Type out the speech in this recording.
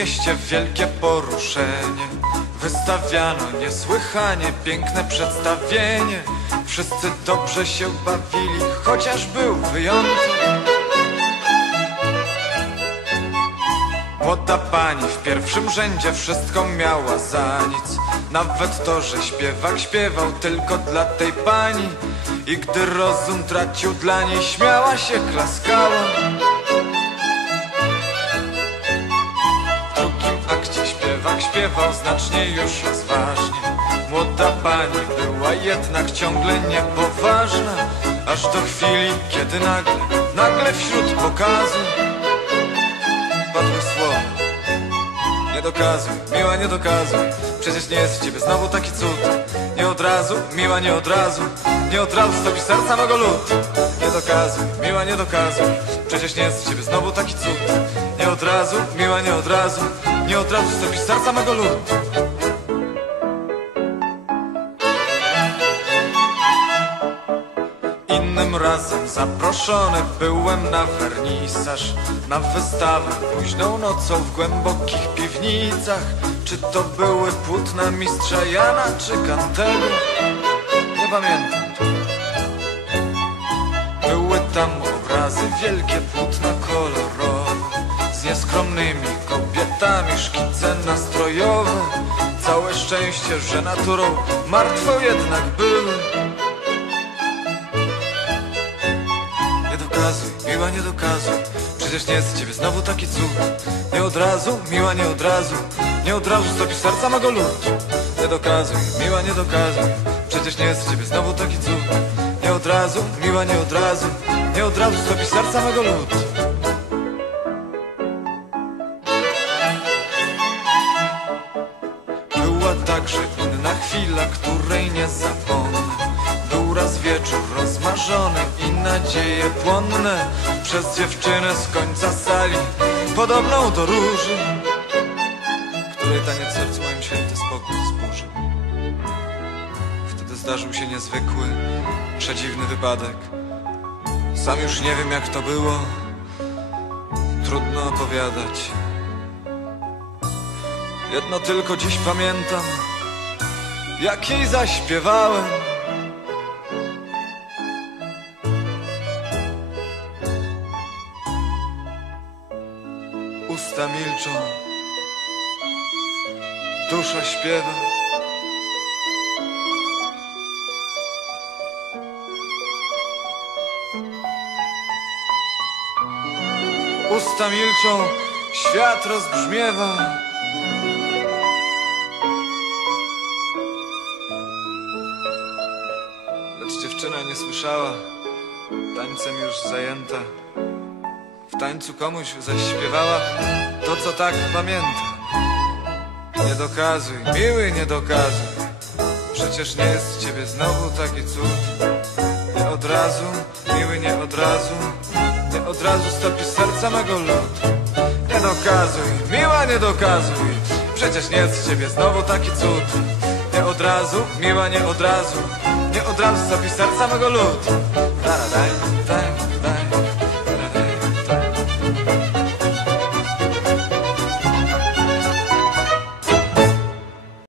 mieście wielkie poruszenie. Wystawiano niesłychanie piękne przedstawienie. Wszyscy dobrze się bawili, chociaż był wyjątek. Młoda pani w pierwszym rzędzie wszystko miała za nic. Nawet to, że śpiewak śpiewał tylko dla tej pani. I gdy rozum tracił dla niej śmiała się, klaskała śpiewał znacznie już rozważnie. Młoda pani była jednak ciągle niepoważna Aż do chwili, kiedy nagle, nagle wśród pokazu Padły słowa. Nie dokazuj, miła nie dokazuj Przecież nie jest w ciebie znowu taki cud. Nie od razu, miła nie od razu Nie od razu stopi serca mego lud Nie dokazuj, miła nie dokazuj Przecież nie jest w ciebie znowu taki cud Nie od razu, miła nie od razu. Nie od razu stopi serca mego lud Innym razem zaproszony byłem na wernisaż Na wystawę późną nocą w głębokich piwnicach. Czy to były płótna mistrza Jana czy Kantego? Nie pamiętam. Były tam obrazy, wielkie płótna kolorowe Z nieskromnymi kobietami, szkice nastrojowe. Całe szczęście, że naturą martwą jednak były. Nie dokazuj, miła nie dokazuj. Przecież nie z ciebie znowu taki cud. Nie od razu, miła nie od razu. Nie od razu stopi serca mego lud. Nie dokazuj, miła nie dokazuj. Przecież nie z ciebie znowu taki cud. Nie od razu, miła nie od razu. Nie od razu stopi serca mego lud nadzieje płonne Przez dziewczynę z końca sali, podobną do róży Której taniec sercu moim święty spokój zburzy Wtedy zdarzył się niezwykły, przedziwny wypadek. Sam już nie wiem jak to było. Trudno opowiadać. Jedno tylko dziś pamiętam, jak jej zaśpiewałem. Usta milczą, dusza śpiewa. Usta milczą, świat rozbrzmiewa. Lecz dziewczyna nie słyszała, tańcem już zajęta. W tańcu komuś zaśpiewała to, co tak pamięta. Nie dokazuj, miły nie dokazuj, przecież nie jest z ciebie znowu taki cud. Nie od razu, miły nie od razu, nie od razu stopi serca mego lud. Nie dokazuj, miła nie dokazuj, przecież nie jest z ciebie znowu taki cud. Nie od razu, miła nie od razu Nie od razu stopi serca mego lud Taradaj, daj,